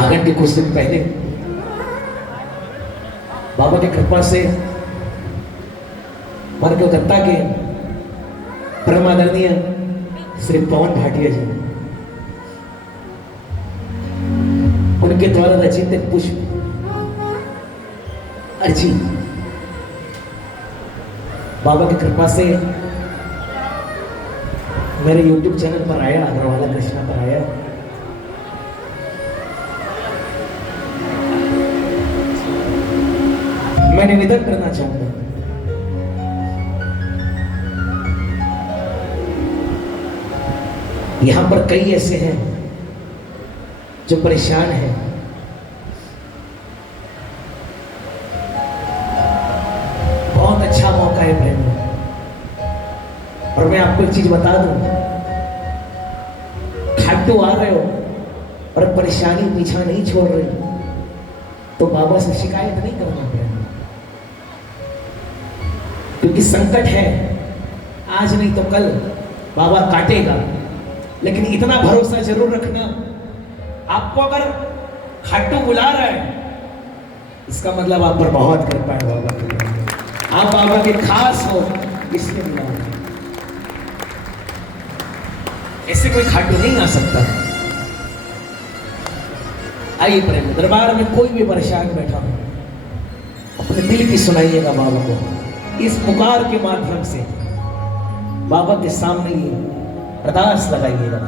फागण के कुछ दिन पहले बाबा की कृपा से मन के कलकत्ता के परम आदरणीय श्री पवन भाटिया जी उनके द्वारा रचित एक पुष्प अर्जी बाबा की कृपा से मेरे YouTube चैनल पर आया, अग्रवाला कृष्णा पर आया। मैं निवेदन करना चाहूंगा, यहां पर कई ऐसे हैं जो परेशान हैं, बहुत अच्छा मौका है प्रेम में। और मैं आपको एक चीज बता दूं, खाटू आ रहे हो और परेशानी पीछा नहीं छोड़ रही तो बाबा से शिकायत नहीं करना पड़ेगा, क्योंकि संकट है, आज नहीं तो कल बाबा काटेगा। लेकिन इतना भरोसा जरूर रखना, आपको अगर खाटू बुला रहा है इसका मतलब आप पर बहुत कृपा है बाबा की, आप बाबा के खास हो इसलिए बुला रहे। ऐसे कोई खाटू नहीं आ सकता। आइए प्रेम दरबार में कोई भी परेशान बैठा हो, अपने दिल की सुनाइएगा बाबा को, इस पुकार के माध्यम से बाबा के सामने ये अरदास लगाइएगा।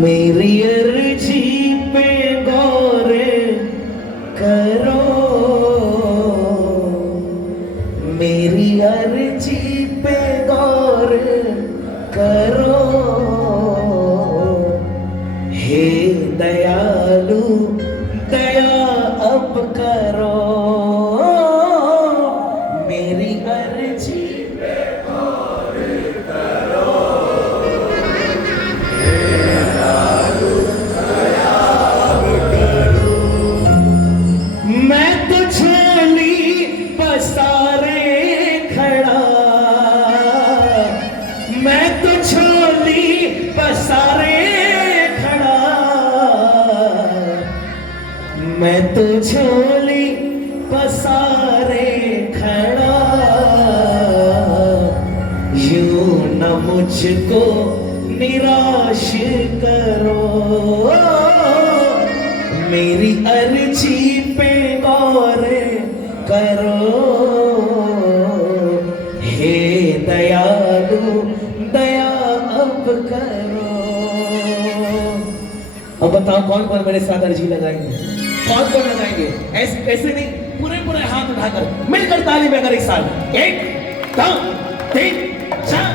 मेरी अर्जी पे गौर करो, मेरी अर्जी पे गौर करो, हे दयालु दया अब करो, मेरी अर्जी पे गौर करो। मैं तो झोली पसारे खड़ा, मैं तो झोली पसारे खड़ा, मैं तो झोली पसारे खड़ा, यूं न मुझको निराश करो, मेरी अर्जी पे गौर करो, हे दयालु दया अब करो। अब बताओ कौन कौन मेरे साथ अर्जी लगाएंगे, कौन कौन लगाएंगे? ऐसे नहीं, पूरे पूरे हाथ उठाकर मिलकर ताली बजाकर एक साथ, 1 2 3 4।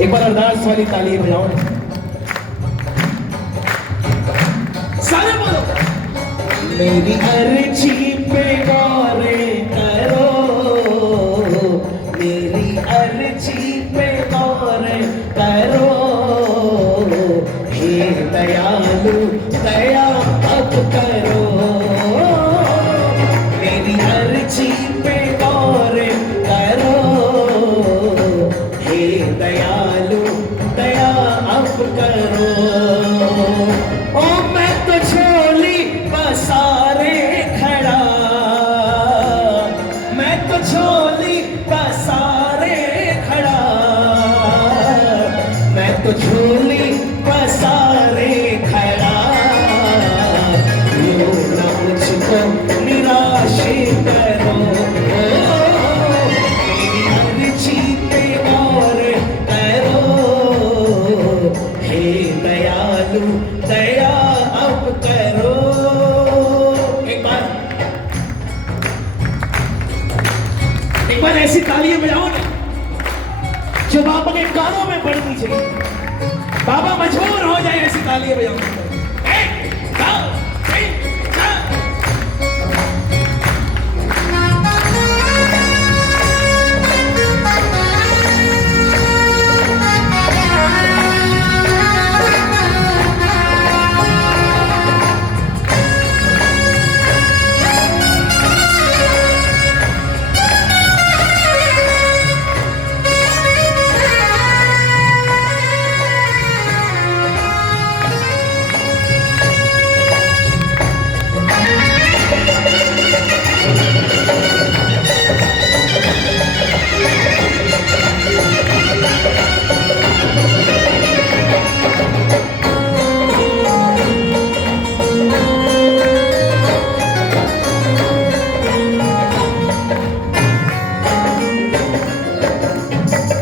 एक बार अरदास वाली ताली बजाओ, सारे बोलो। मेरी अर्जी पे गौर करो, मेरी अर्जी पे गौर करो, हे दया कानों में पड़नी चाहिए। बाबा मजबूर हो जाए ऐसी तालियां बजाओ।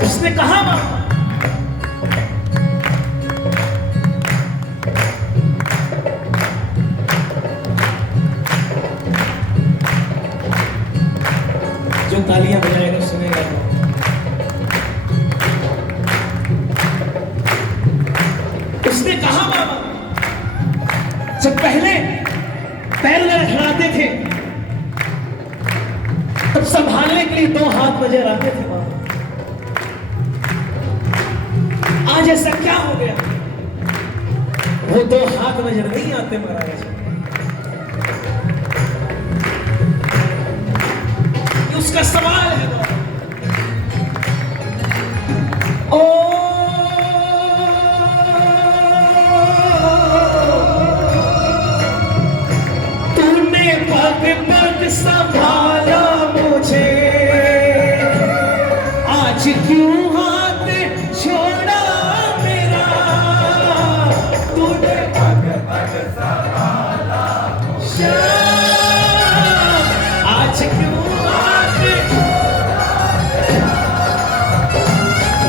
उसने कहा जो तालियां बजाएगा सुनेगा। उसने कहा बाबा जब पहले पैर लड़खड़ाते थे तब संभालने के लिए 2 हाथ नजर आते थे बाबा। आज ऐसा क्या हो गया? वो 2 हाथ नजर नहीं आते महाराज। ये उसका सवाल है बाबा। ओ तूने पग पग संभाला मुझे, आज क्यों हाथ छोड़ा मेरा? तूने पग पग संभाला मुझे, आज क्यों हाथ छोड़ा मेरा?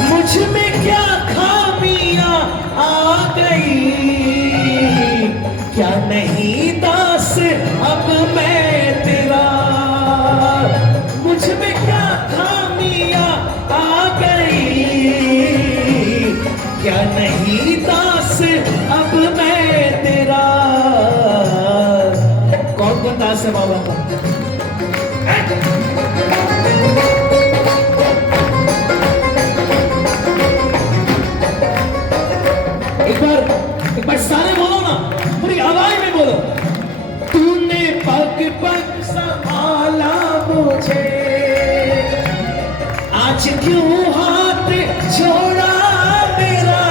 मुझ में क्या खामियां आ गई, क्या नहीं दास अब मैं तेरा? मुझ में क्या खामियां आ गई, क्या नहीं दास अब मैं तेरा? कौन कौन दास है बाबा का? एक बार सारे बोलो ना, पूरी आवाज में बोलो। तूने पग पग संभाला मुझे, आज क्यों हाथ छोड़ा मेरा?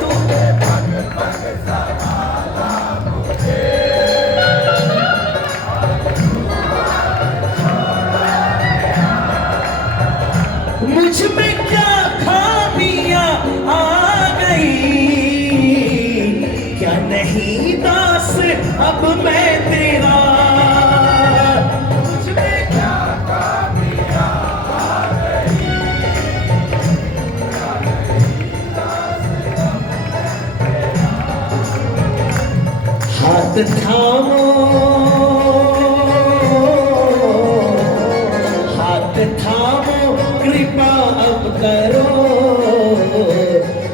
तूने पग पग संभाला मुझे, मुझ में क्या खामियां आ गई, क्या नहीं दास अब मैं तेरा? मुझ में क्या खामियां आ गई, क्या नहीं दास अब मैं तेरा? हाथ थामो, हाथ थामो, कृपा अब करो।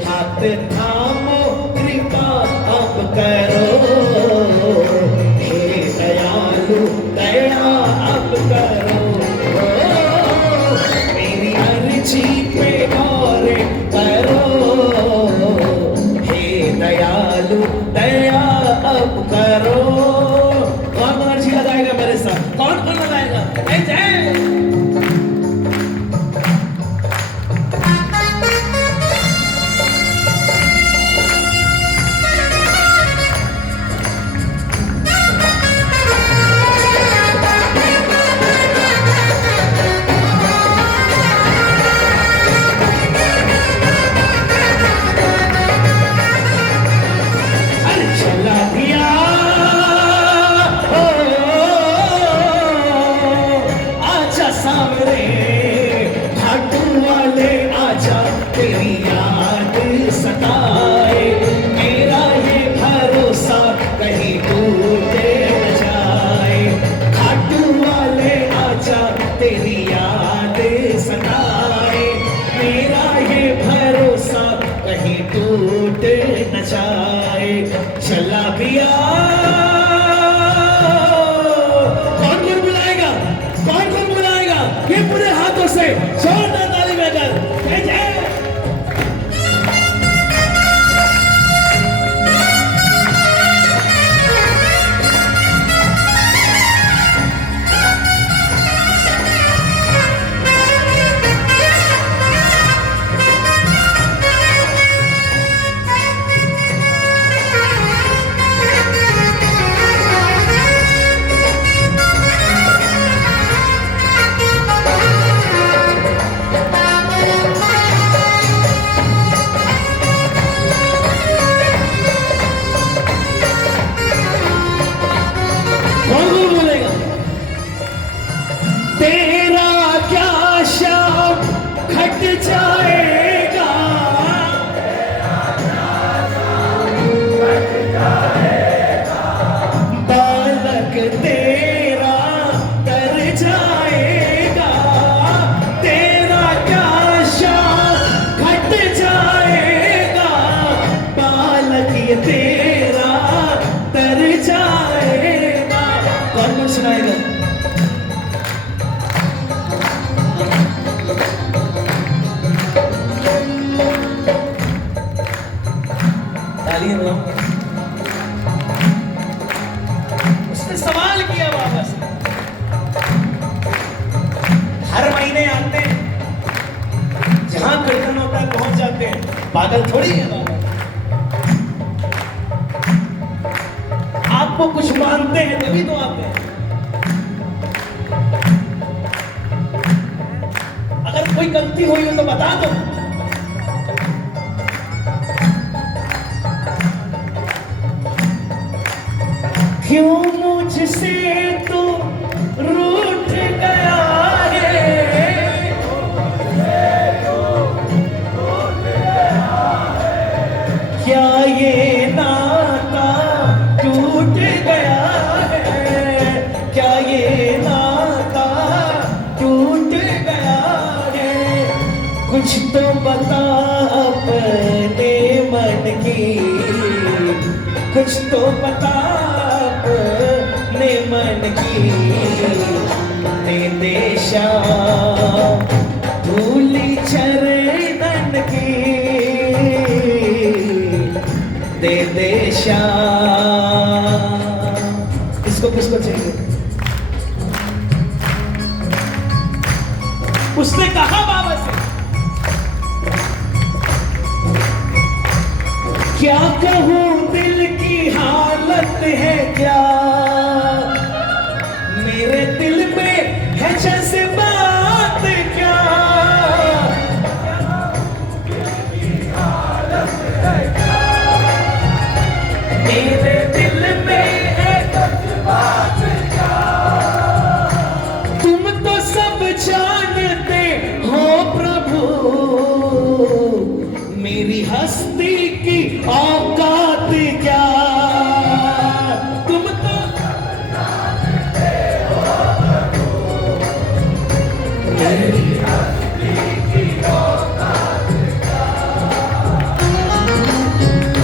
हाथ थामो, कृपा अब करो। हे दयालु दया अब करो। मेरी अर्जी पे गौर करो। हे दयालु दया अब करो। कौन अर्जी लगाएगा मेरे साथ? कौन कौन लगाएगा? जय तेरी याद सताए, मेरा ये भरोसा कहीं टूटे न जाए। खाटू वाले आजा तेरी याद सताए, मेरा जय जय। तेरा क्या शाम घट जाएगा, बालक तेरा तर जाएगा। तेरा क्या शाम घट जाएगा, बालक ये तेरा तर जाएगा। कौन सुनाएगा? उसने सवाल किया बाबा से, हर महीने आते हैं, जहां कीर्तन होता है पहुंच जाते हैं, पागल थोड़ी है बाबा। आपको कुछ मानते हैं तभी तो आते हैं। अगर कोई गलती हुई हो तो बता दो। क्यों मुझसे तो रूठ गया है, क्या ये नाता टूट गया है, क्या ये नाता टूट गया है। कुछ तो बता अपने मन की, कुछ तो बता अपने मन की। दे दे शाम धूली चरणन की, दे दे शाम। किसको किसको चाहिए? उसने कहा बाबा से, क्या कहूं दिल की हालत है क्या, मेरे दिल में है जज्बात क्या। मेरे दिल में है जज्बात क्या, तुम तो सब जानते हो प्रभु, मेरी हस्ती की औकात क्या। तुम तो जानते हो मेरी हस्ती की औकात क्या।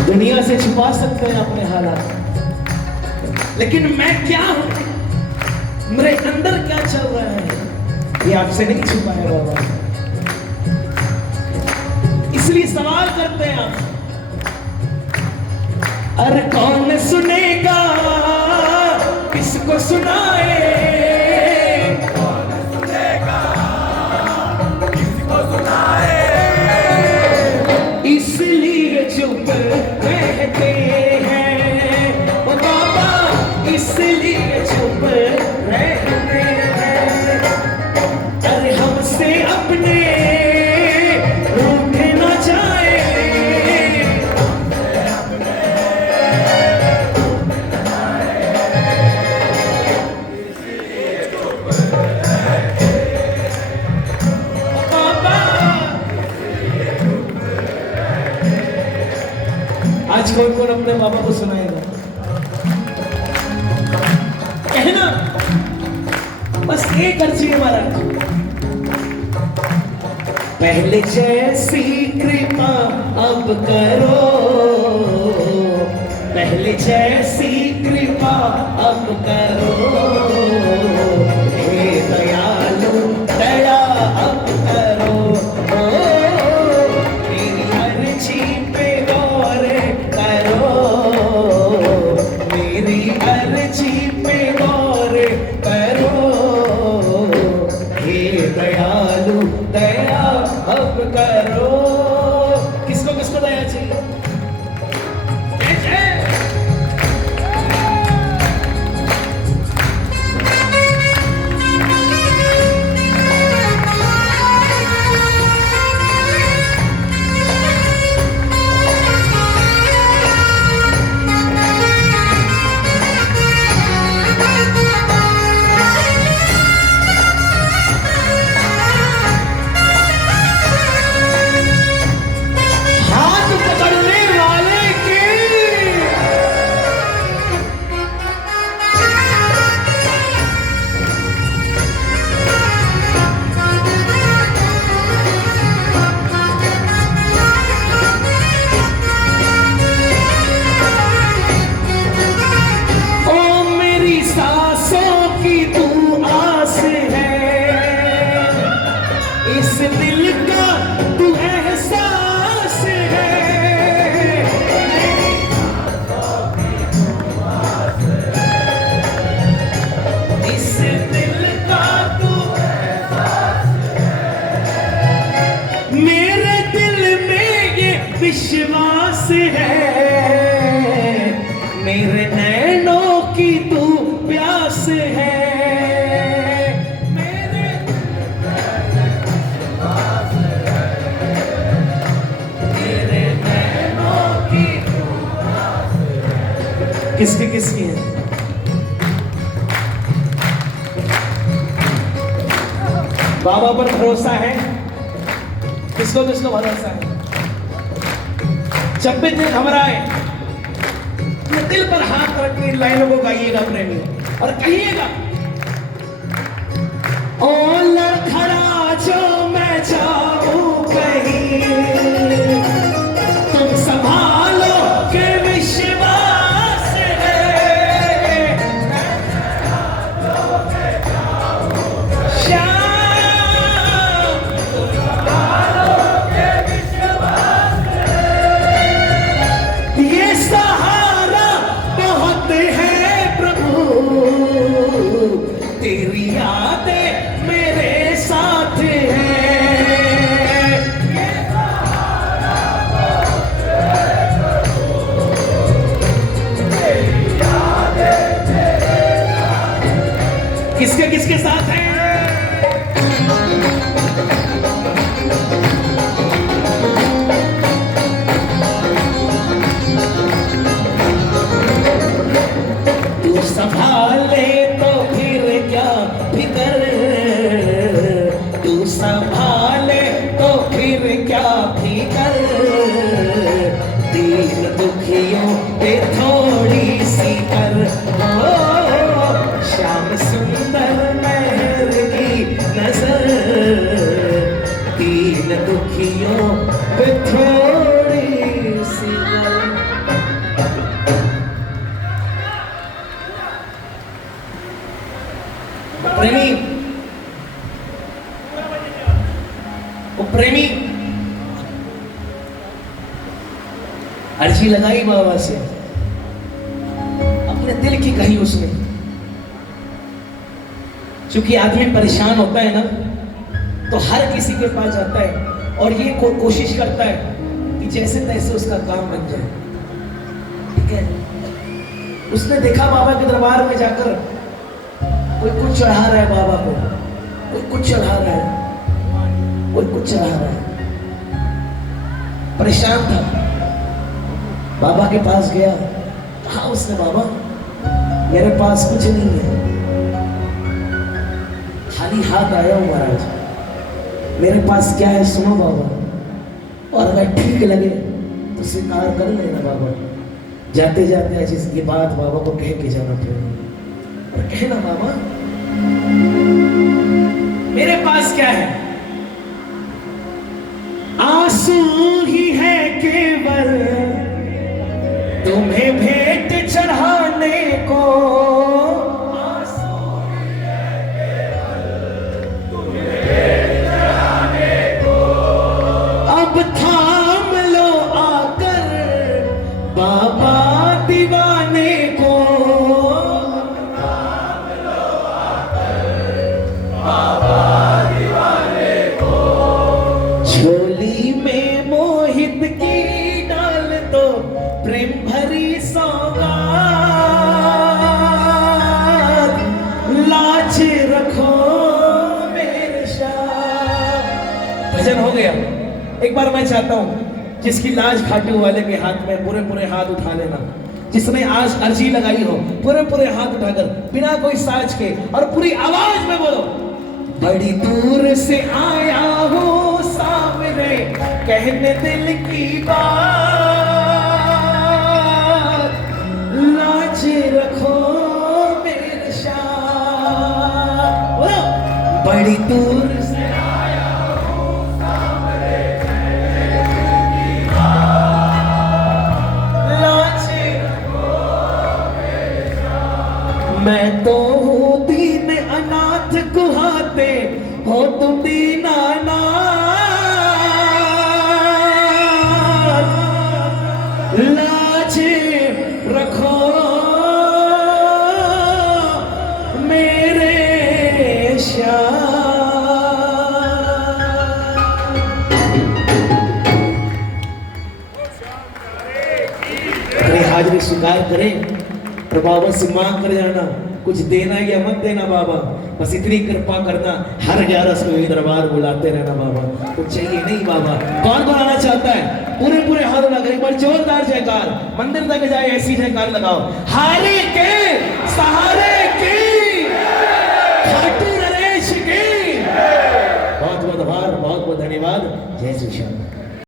दुनिया से छुपा सकते हैं अपने हालात, लेकिन मैं क्या हूं, मेरे अंदर क्या चल रहा है, ये आपसे नहीं छुपाया बाबा। इसलिए सवाल करते हैं आप, अरे कौन सुनेगा, किसको सुनाए, कौन सुनेगा, किसको सुनाए। इसलिए चुप रहते हैं ओ बाबा, इसलिए चुप रहते हैं। अरे हमसे अपने आज कौन कौन अपने बाबा को सुनाएगा? कहना बस एक अर्जी है महाराज, पहले जैसी कृपा अब करो, पहले जैसी कृपा अब करो, हे दयालु दया अब करो, करो। किसको किसको दया चाहिए? जय जय। विश्वास है मेरे नैनों की तू प्यास है। मेरे मेरे नैनों की तू प्यास है। किसकी किसकी है? बाबा पर भरोसा है? किसको किसको भरोसा है? जब भी दिल घबराए दिल पर हाथ रख के लाइनों को गाइएगा प्रेमी और कहिएगा, ओ लड़खड़ा जो मैं जाऊं कहीं तुम संभालो के विश्वास है। श्याम तेरी यादें मेरे साथ हैं। किसके किसके साथ हैं? तू संभाले तो फिर क्या फिकर, तू संभाले तो फिर क्या फिकर, दीन दुखियों पे थोड़ी सी कर। ओ श्याम सुंदर मेहर की नजर, दीन दुखियों पे थोड़ी सी कर। प्रेमी वो प्रेमी अर्जी लगाई बाबा से, अपने दिल की कही उसने। क्योंकि आदमी परेशान होता है ना तो हर किसी के पास जाता है और ये कोशिश करता है कि जैसे तैसे उसका काम बन जाए। ठीक है, उसने देखा बाबा के दरबार में जाकर कोई कुछ चढ़ा रहा है बाबा को, कोई कुछ चढ़ा रहा है, कोई कुछ चढ़ा रहा है। परेशान था, बाबा के पास गया। कहा उसने, बाबा मेरे पास कुछ नहीं है, खाली हाथ आया हूं महाराज, मेरे पास क्या है सुनो बाबा, और अगर ठीक लगे तो स्वीकार कर लेना बाबा। जाते जाते आज ये बात बाबा को कह के जाना पड़ेगा और कहना, बाबा मेरे पास क्या है, आंसू ही है केवल तुम्हें भेंट चढ़ाने को, आंसू ही है केवल तुम्हें भेंट चढ़ाने को, अब थाम लो आकर बाबा दीवाने को, अब थाम लो आकर बाबा दीवाने को, झोली में चाहता हूँ जिसकी लाज खाटू वाले के हाथ में, पूरे पूरे हाथ उठा लेना। जिसने आज अर्जी लगाई हो पूरे पूरे हाथ उठाकर बिना कोई साज के और पूरी आवाज में बोलो, बड़ी दूर से आया हूँ सामने कहने दिल की बात, लाज रखो मेरे शाह। बोलो, बड़ी दूर से मैं तो हूँ दीन अनाथ कुहाते हो तुम दीनानाथ, लाज रखो मेरे शाह। अरे हाजिरी स्वीकार करें तो बाबा से मांग कर जाना, कुछ देना या मत देना बाबा, बस इतनी कृपा करना, हर 11 को ये दरबार बुलाते रहना बाबा। कुछ चाहिए नहीं बाबा। कौन कौन आना चाहता है? पूरे पूरे हाथ लगा, एक बार जोरदार जयकार, मंदिर तक जाए ऐसी जयकार लगाओ। हारे के सहारे की, खाटू नरेश की। बहुत बहुत आभार, बहुत बहुत धन्यवाद। जय श्री श्याम।